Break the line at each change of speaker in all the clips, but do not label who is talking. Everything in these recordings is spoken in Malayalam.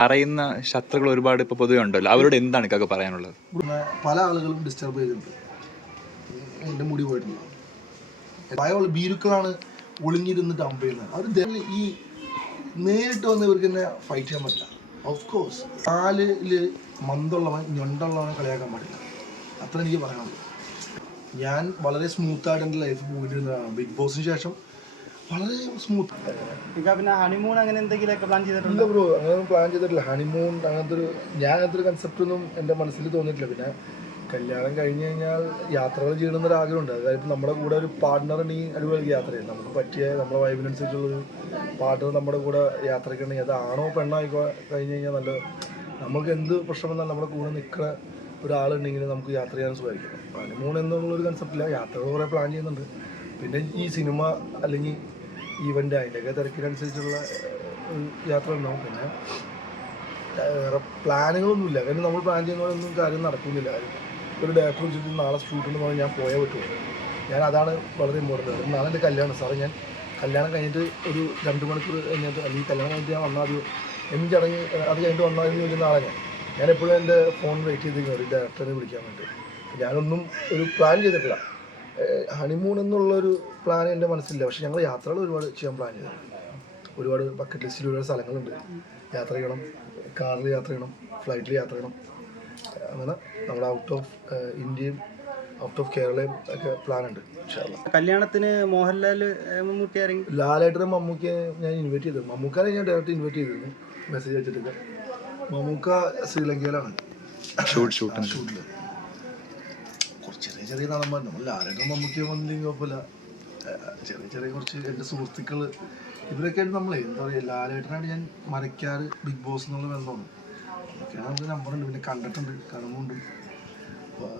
പറയുന്ന ശത്രുക്കൾ ഒരുപാട് ഇപ്പൊ പൊതുവെ ഉണ്ടല്ലോ. അവരോട് എന്താണ് ഇക്കൊക്കെ പറയാനുള്ളത്?
പല ആളുകളും ഡിസ്റ്റർബ് ചെയ്തിട്ടുണ്ട്. എന്റെ മുടി പോയിട്ടുണ്ട്. ഭയമുള്ള ഒളിഞ്ഞിരുന്നിട്ട് അമ്പ അവർ ഈ നേരിട്ട് വന്ന് ഇവർക്ക് തന്നെ ഫൈറ്റ് ചെയ്യാൻ പറ്റില്ല. ഓഫ് കോഴ്സ് കാലിൽ മന്തുള്ളവൻ ഞൊണ്ടുള്ളവനെ കളിയാക്കാൻ പാടില്ല. അത്ര എനിക്ക് പറയാനുള്ളൂ. ഞാൻ വളരെ സ്മൂത്തായിട്ട് എന്റെ ലൈഫ് പോയിട്ടിരുന്നതാണ്. ബിഗ് ബോസിന് ശേഷം വളരെ സ്മൂത്ത്
പിന്നെ ഹണിമൂൺ അങ്ങനെ എന്തെങ്കിലുമൊക്കെ പ്ലാൻ ചെയ്തിട്ടുണ്ട്?
ബ്രോ അങ്ങനെയൊന്നും പ്ലാൻ ചെയ്തിട്ടില്ല. ഹണിമൂൺ അങ്ങനത്തെ ഒരു ഞാൻ അങ്ങനത്തെ ഒരു കൺസെപ്റ്റ് ഒന്നും എന്റെ മനസ്സിൽ തോന്നിയിട്ടില്ല. പിന്നെ കല്യാണം കഴിഞ്ഞ് കഴിഞ്ഞാൽ യാത്രകൾ ചെയ്യണമെന്നൊരു ആഗ്രഹമുണ്ട്. അതായത് ഇപ്പം നമ്മുടെ കൂടെ ഒരു പാർട്ട്ണർ ഉണ്ടെങ്കിൽ അടിപൊളി യാത്ര ചെയ്യും നമുക്ക് പറ്റിയ നമ്മുടെ വൈബിനനുസരിച്ചുള്ളൊരു പാർട്ട്ണർ നമ്മുടെ കൂടെ യാത്രയ്ക്കുണ്ടെങ്കിൽ അത് ആണോ പെണ്ണായിക്കോ കഴിഞ്ഞ് കഴിഞ്ഞാൽ നല്ല നമ്മൾക്ക് എന്ത് പ്രശ്നം എന്നാൽ നമ്മുടെ കൂടെ നിൽക്കുന്ന ഒരാളുണ്ടെങ്കിൽ നമുക്ക് യാത്ര ചെയ്യാൻ സുഖമായിരിക്കും. ഹണിമൂൺ എന്നുള്ളൊരു കൺസെപ്റ്റില്ല യാത്രകൾ കുറേ പ്ലാൻ ചെയ്യുന്നുണ്ട്. പിന്നെ ഈ സിനിമ അല്ലെങ്കിൽ ഈവന്റ് അതിന്റെയൊക്കെ തിരക്കിനനുസരിച്ചുള്ള യാത്ര ഉണ്ടാവും. പിന്നെ വേറെ പ്ലാനുകളൊന്നുമില്ല. കാരണം നമ്മൾ പ്ലാൻ ചെയ്യുന്ന പോലെ ഒന്നും കാര്യം നടക്കുന്നില്ല. ഒരു ഡയറക്ടർ വിളിച്ചിട്ട് നാളെ ഷൂട്ടിന് പോകാൻ ഞാൻ പോയേ പറ്റുള്ളൂ. ഞാൻ അതാണ് വളരെ ഇമ്പോർട്ടന്റ് കാര്യം നാളെ എന്റെ കല്യാണം. സാറേ ഞാൻ കല്യാണം കഴിഞ്ഞിട്ട് ഒരു രണ്ട് മണിക്കൂർ കഴിഞ്ഞിട്ട് അല്ലെങ്കിൽ കല്യാണം കഴിഞ്ഞിട്ട് ഞാൻ വന്നാൽ അത് എന്ത് ചടങ്ങ് അത് കഴിഞ്ഞിട്ട് വന്നാൽ എന്ന് ചോദിക്കുന്ന ആളെ ഞാൻ. ഞാൻ എപ്പോഴും എന്റെ ഫോൺ വെയിറ്റ് ചെയ്തിരിക്കുന്നു ഒരു ഡയറക്ടറിനെ വിളിക്കാൻ വേണ്ടി. ഞാനൊന്നും ഒരു പ്ലാൻ ചെയ്തിട്ടില്ല. ഹണിമൂൺ എന്നുള്ളൊരു പ്ലാൻ എന്റെ മനസ്സിലില്ല. പക്ഷെ ഞങ്ങൾ യാത്രകൾ ഒരുപാട് ചെയ്യാൻ പ്ലാൻ ചെയ്തു. ഒരുപാട് ബക്കറ്റ് ലിസ്റ്റിൽ ഒരുപാട് സ്ഥലങ്ങളുണ്ട്. യാത്ര ചെയ്യണം കാറിൽ യാത്ര ചെയ്യണം ഫ്ലൈറ്റിൽ യാത്ര ചെയ്യണം. അങ്ങനെ നമ്മൾ ഔട്ട് ഓഫ് ഇന്ത്യയും ഔട്ട് ഓഫ് കേരളയും ഒക്കെ പ്ലാൻ ഉണ്ട്.
കല്യാണത്തിന് മോഹൻലാൽ മമ്മൂട്ടി
ലാലായിട്ട് മമ്മൂക്കയെ ഞാൻ ഇൻവൈറ്റ് ചെയ്തു. മമ്മൂക്കാനെ ഞാൻ ഡയറക്റ്റ് ഇൻവൈറ്റ് ചെയ്തിരുന്നു. മെസ്സേജ് അയച്ചിട്ടൊക്കെ. മമ്മൂക്ക ശ്രീലങ്കയിലാണ്.
ഷൂട്ട് ഷൂട്ട്
ഷൂട്ടിൽ ചെറിയ നടന്മാർ നമ്മൾ ലാലേട്ടൻ മമ്മൂക്കയും കുഴപ്പമില്ല. ചെറിയ ചെറിയ കുറച്ച് എന്റെ സുഹൃത്തുക്കൾ ഇവരൊക്കെയാണ് നമ്മൾ എന്താ പറയുക ലാലേട്ടനായിട്ട് ഞാൻ മരക്കാറ് ബിഗ് ബോസ് എന്നുള്ള ബന്ധമാണ്. ഒക്കെയാണ് നമുക്ക് നമ്പറുണ്ട് പിന്നെ കണ്ടിട്ടുണ്ട് കാണുന്നുണ്ട് അപ്പോൾ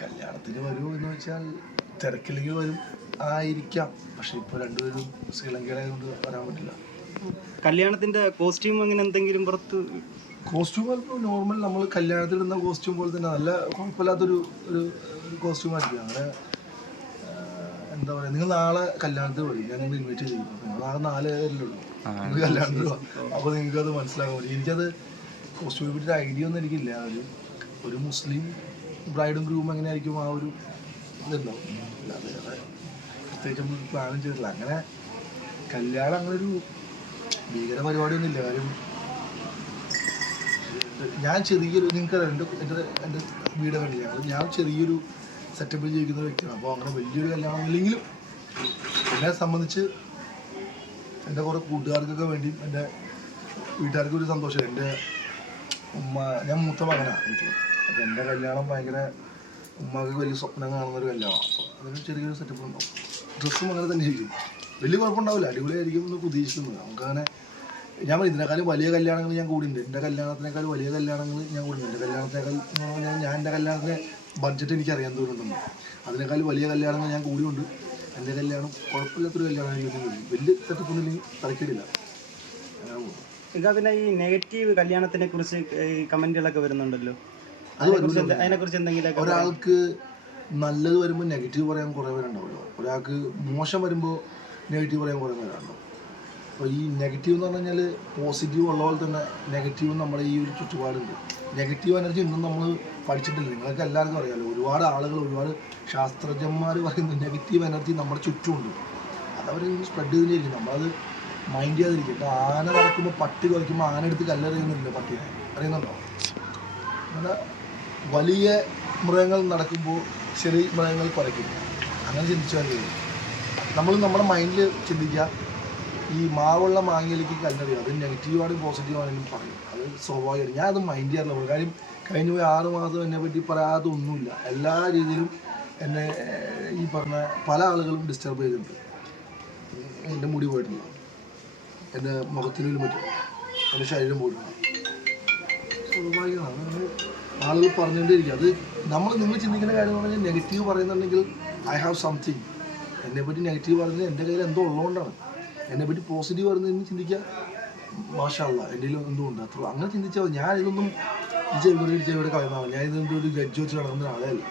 കല്യാണത്തിന് വരുമോ എന്ന് വെച്ചാൽ തിരക്കില്ലെങ്കിൽ വരും. ആയിരിക്കാം. പക്ഷെ ഇപ്പോൾ രണ്ടുപേരും ശ്രീലങ്കയിലായതുകൊണ്ട് വരാൻ പറ്റില്ല.
കല്യാണത്തിന്റെ കോസ്റ്റ്യൂം അങ്ങനെ എന്തെങ്കിലും പുറത്ത്
കോസ്റ്റ്യൂം നോർമൽ നമ്മൾ കല്യാണത്തിൽ ഇടുന്ന കോസ്റ്റ്യൂം പോലെ തന്നെ നല്ല കുഴപ്പമില്ലാത്തൊരു ഒരു കോസ്റ്റ്യൂം ആയിരിക്കും. അങ്ങനെ എന്താ പറയുക നിങ്ങൾ നാളെ കല്യാണത്തിന് വരും. ഞാൻ നിങ്ങൾ ഇൻവൈറ്റ് ചെയ്തിരിക്കും. നിങ്ങൾ നാളെ നാല് പേരല്ലേ ഉള്ളൂ. നിങ്ങൾ കല്യാണത്തിന് വാ. അപ്പോൾ നിങ്ങൾക്ക് അത് മനസ്സിലാക്കാൻ പറ്റും. എനിക്കത് കോസ്റ്റ്യൂമിനെ പറ്റി ഐഡിയ ഒന്നും എനിക്കില്ല. ഒരു ഒരു മുസ്ലിം ബ്രൈഡും ഗ്രൂം എങ്ങനെയായിരിക്കും ആ ഒരു ഇതുണ്ടാവും അല്ലാതെ പ്രത്യേകിച്ച് നമ്മൾ പ്ലാനും ചെയ്തിട്ടില്ല. അങ്ങനെ കല്യാണം അങ്ങനെ ഒരു ഭീകര പരിപാടിയൊന്നുമില്ല. കാര്യം ഞാൻ ചെറിയൊരു നിങ്ങൾക്ക് എന്റെ എന്റെ എന്റെ വീട് കണ്ടില്ല? ഞാൻ ചെറിയൊരു സെറ്റപ്പിൽ ജീവിക്കുന്ന വ്യക്തിയാണ്. അപ്പോൾ അങ്ങനെ വലിയൊരു കല്യാണം ഇല്ലെങ്കിലും എന്നെ സംബന്ധിച്ച് എന്റെ കുറേ കൂട്ടുകാർക്കൊക്കെ വേണ്ടിയും എന്റെ വീട്ടുകാർക്ക് ഒരു സന്തോഷം. എന്റെ ഉമ്മ ഞാൻ മൂത്ത മകനാണ് വീട്ടിൽ അപ്പോൾ എന്റെ കല്യാണം ഭയങ്കര ഉമ്മക്ക് വലിയ സ്വപ്നം കാണുന്ന ഒരു കല്യാണമാണ്. അപ്പോൾ അതിന് ചെറിയൊരു സെറ്റപ്പ് ഉണ്ടാവും ഡ്രസ്സും അങ്ങനെ തന്നെ ആയിരിക്കും വലിയ കുഴപ്പമുണ്ടാവില്ല. അടിപൊളിയായിരിക്കും എന്ന് പ്രതീക്ഷിക്കുന്നത് നമുക്കങ്ങനെ ഞാൻ ഇതിനേക്കാളും വലിയ കല്യാണങ്ങൾ ഞാൻ കൂടിയുണ്ട് എന്റെ കല്യാണത്തിനേക്കാൾ വലിയ കല്യാണങ്ങൾ ഞാൻ കൂടുന്നുണ്ട്. എന്റെ കല്യാണത്തിനേക്കാൾ പറഞ്ഞാൽ ഞാൻ എന്റെ കല്യാണത്തിന്റെ ബഡ്ജറ്റ് എനിക്ക് അറിയാൻ തോന്നുന്നുണ്ട്. അതിനേക്കാൾ വലിയ കല്യാണങ്ങൾ ഞാൻ കൂടിയുണ്ട് എന്റെ കല്യാണം കുഴപ്പമില്ലാത്തൊരു കല്യാണം വലിയ സെറ്റപ്പൊന്നും തലക്കേടില്ല
ഇക്ക പിന്നെ ഈ നെഗറ്റീവ് കല്യാണത്തിനെ കുറിച്ച് കമന്റുകളൊക്കെ വരുന്നുണ്ടല്ലോ.
അത്
അതിനെക്കുറിച്ച് എന്തെങ്കിലും
ഒരാൾക്ക് നല്ലത് വരുമ്പോൾ നെഗറ്റീവ് പറയാൻ കുറേ പേരുണ്ടാവുമല്ലോ. ഒരാൾക്ക് മോശം വരുമ്പോൾ നെഗറ്റീവ് പറയാൻ കുറേ പേരുണ്ടാവും അപ്പോൾ ഈ നെഗറ്റീവ് എന്ന് പറഞ്ഞു കഴിഞ്ഞാൽ പോസിറ്റീവ് ഉള്ള പോലെ തന്നെ നെഗറ്റീവ് നമ്മുടെ ഈ ഒരു ചുറ്റുപാടുണ്ട്. നെഗറ്റീവ് എനർജി ഇന്നും നമ്മൾ പഠിച്ചിട്ടില്ല. നിങ്ങൾക്ക് എല്ലാവർക്കും അറിയാമല്ലോ ഒരുപാട് ആളുകൾ ഒരുപാട് ശാസ്ത്രജ്ഞന്മാർ പറയുന്ന നെഗറ്റീവ് എനർജി നമ്മുടെ ചുറ്റുമുണ്ട്. അതവർ സ്പ്രെഡ് ചെയ്തിരിക്കും. നമ്മളത് മൈൻഡ് ചെയ്യാതിരിക്കും. ഇപ്പോൾ ആന നടക്കുമ്പോൾ പട്ടി കുറയ്ക്കുമ്പോൾ ആന എടുത്ത് കല്ലെറിയുന്നില്ല പട്ടിയെ. അറിയുന്നുണ്ടോ? അങ്ങനെ വലിയ മൃഗങ്ങൾ നടക്കുമ്പോൾ ചെറിയ മൃഗങ്ങൾ കുറയ്ക്കും അങ്ങനെ ചിന്തിച്ചാൽ നമ്മൾ നമ്മുടെ മൈൻഡിൽ ചിന്തിക്കുക ഈ മാവുള്ള മാങ്ങയിലേക്ക് കല്ലെറിയും. അത് നെഗറ്റീവാണെങ്കിലും പോസിറ്റീവ് ആണെങ്കിലും പറയും. അത് സ്വാഭാവികമാണ് ഞാൻ അത് മൈൻഡ് ചെയ്യാറില്ല. കാര്യം കഴിഞ്ഞ പോയി ആറ് മാസം എന്നെ പറ്റി പറയാതെ ഒന്നുമില്ല. എല്ലാ രീതിയിലും എന്നെ ഈ പറഞ്ഞ പല ആളുകളും ഡിസ്റ്റർബ് ചെയ്തിട്ടുണ്ട്. എന്റെ മുടി പോയിട്ടുണ്ട് എന്റെ മുഖത്തിനും പറ്റും എന്റെ ശരീരം പോയിട്ടുണ്ട് സ്വാഭാവികമാണ്. ആളുകൾ പറഞ്ഞുകൊണ്ടേയിരിക്കും. അത് നമ്മൾ നിങ്ങൾ ചിന്തിക്കുന്ന കാര്യം എന്ന് പറഞ്ഞാൽ നെഗറ്റീവ് പറയുന്നുണ്ടെങ്കിൽ ഐ ഹാവ് സംതിങ് എന്നെ പറ്റി നെഗറ്റീവ് പറയുന്നത് എന്റെ കയ്യിൽ എന്തോ ഉള്ളതുകൊണ്ടാണ്. എന്നെ പറ്റി പോസിറ്റീവ് എന്ന് ചിന്തിക്കുക മാഷാള്ള. എന്റെ കയ്യിൽ എന്തോ ഉണ്ട് അത്ര അങ്ങനെ ചിന്തിച്ചാൽ ഞാൻ ഇതൊന്നും ചെവിയുടെ ഈ ചെവിയുടെ കളയുന്നതാണ് ഞാൻ ഇതൊന്നും ഒരു ജഡ്ജ് വെച്ച് നടക്കുന്ന ആളല്ല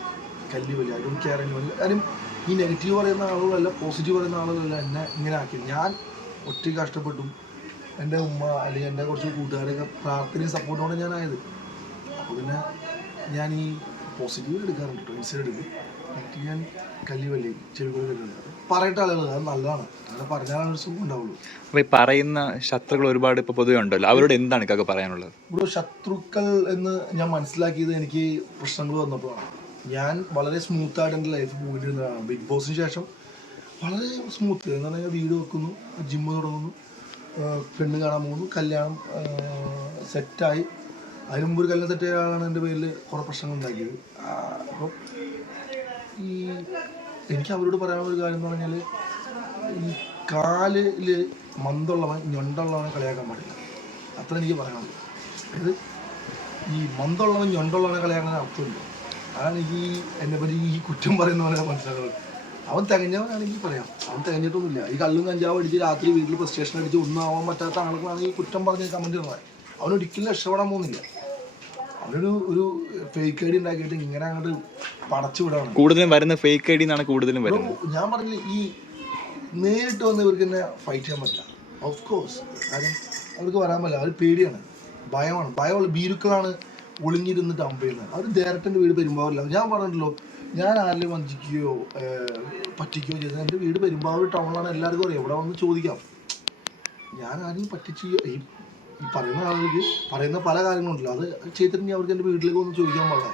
കല്ലി വലിയ ഐ ഡോണ്ട് കെയർ any കാര്യം ഈ നെഗറ്റീവ് പറയുന്ന ആളുകളല്ല പോസിറ്റീവ് പറയുന്ന ആളുകളല്ല എന്നെ ഇങ്ങനെ ആക്കി ഞാൻ ഒറ്റ കഷ്ടപ്പെട്ടും. എന്റെ ഉമ്മ അല്ലെങ്കിൽ എന്റെ കുറച്ച് കൂട്ടുകാരൊക്കെ പ്രാർത്ഥനയും സപ്പോർട്ടോടെ ഞാനായത്. അപ്പോൾ പിന്നെ ഞാൻ ഈ പോസിറ്റീവ് എടുക്കാറുണ്ട്. കേട്ടോ ഇൻസിഡന്റ് എടുക്കും. ഞാൻ കല്ലിവല്ലി കല്ലുണ്ട് പറയട്ടെ ആളുകൾ അത് നല്ലതാണ്. അങ്ങനെ പറഞ്ഞാലാണ് ഒരു സുഖം ഉണ്ടാവുള്ളൂ.
അപ്പൊ ഈ പറയുന്ന ശത്രുക്കൾ ഒരുപാട് ഇപ്പൊ പൊതുവെ ഉണ്ടല്ലോ. അവരോട് എന്താണ് ഇക്കൊക്കെ പറയാനുള്ളത്?
ഇവിടെ ശത്രുക്കൾ എന്ന് ഞാൻ മനസ്സിലാക്കിയത് എനിക്ക് പ്രശ്നങ്ങൾ വന്നപ്പോഴാണ്. ഞാൻ വളരെ സ്മൂത്ത് ആയിട്ട് എന്റെ ലൈഫ് പോയിട്ടിരുന്നതാണ്. ബിഗ് ബോസിന് ശേഷം വളരെ സ്മൂത്ത് എന്ന് പറഞ്ഞാൽ വീട് വെക്കുന്നു ജിമ്മ് തുടങ്ങുന്നു പെണ്ണ് കാണാൻ പോകുന്നു കല്യാണം സെറ്റായി അതിന് മുമ്പ് ഒരു കല്യാണം സെറ്റ് ആയ ആളാണ് എന്റെ പേരിൽ കുറേ പ്രശ്നങ്ങൾ ഉണ്ടാക്കിയത്. അപ്പോൾ ഈ എനിക്ക് അവരോട് പറയാനുള്ള ഒരു കാര്യം എന്ന് പറഞ്ഞാൽ ഈ കാലിൽ മന്തുള്ളവൻ ഞൊണ്ടുള്ളവനെ കളിയാക്കാൻ പാടില്ല. അത്ര എനിക്ക് പറയാനുള്ളൂ. അതായത് ഈ മന്തുള്ളവൻ ഞൊണ്ടുള്ളവനെ കളിയാക്കാൻ അർത്ഥമില്ല. അതാണ് എനിക്ക് ഈ എന്നെ പറ്റി ഈ കുറ്റം പറയുന്ന പോലെ മനസ്സിലാക്കുന്നത് അവൻ തികഞ്ഞവനാണെങ്കിൽ പറയാം. അവൻ തികഞ്ഞിട്ടൊന്നുമില്ല. ഈ കള്ളും കഞ്ചാവ് അടിച്ച് രാത്രി വീട്ടിൽ പ്രസ്റ്റേഷൻ അടിച്ച് ഒന്നും ആവാൻ പറ്റാത്ത ആളുകളാണ് ഈ കുറ്റം പറഞ്ഞ് കമന്റ് ചെയ്യുന്നത് അവനൊരിക്കലും രക്ഷപ്പെടാൻ പോകുന്നില്ല. അവനൊരു ഒരു ഫേക്ക് ഐ ഡി ഉണ്ടാക്കിയിട്ട് ഇങ്ങനെ അങ്ങോട്ട് പടച്ചു വിടാണ്
കൂടുതലും വരുന്ന ഫേക്ക് ഐ ഡി എന്നാണ് കൂടുതലും വരുന്നത്.
ഞാൻ പറഞ്ഞില്ല ഈ നേരിട്ട് വന്ന് ഇവർക്ക് തന്നെ ഫൈറ്റ് ചെയ്യാൻ പറ്റില്ല. ഓഫ് കോഴ്സ് കാര്യം അവർക്ക് വരാൻ പറ്റില്ല. അവർ പേടിയാണ്. ഭയമാണ്. ഭയമുള്ള ഭീരുക്കളാണ് ഒളിഞ്ഞിരുന്നിട്ട് അമ്പ ചെയ്യുന്നത് അവർ ഡയറക്റ്റിന്റെ വീട് പെരുമ്പാവില്ല ഞാൻ പറഞ്ഞിട്ടല്ലോ ഞാൻ ആരെങ്കിലും വഞ്ചിക്കുകയോ പറ്റിക്കുകയോ ചെയ്തത് എന്റെ വീട് പെരുമ്പാവൂർ ടൗണിലാണ് എല്ലാവർക്കും അറിയാം. ഇവിടെ വന്ന് ചോദിക്കാം. ഞാൻ ആരെയും പറ്റിച്ച് പറയുന്ന ആളുകൾക്ക് പറയുന്ന പല കാര്യങ്ങളുണ്ടല്ലോ. അത് ചെയ്തിട്ടുണ്ടെങ്കിൽ അവർക്ക് എന്റെ വീട്ടിലേക്ക് ഒന്ന് ചോദിക്കാൻ പാടില്ല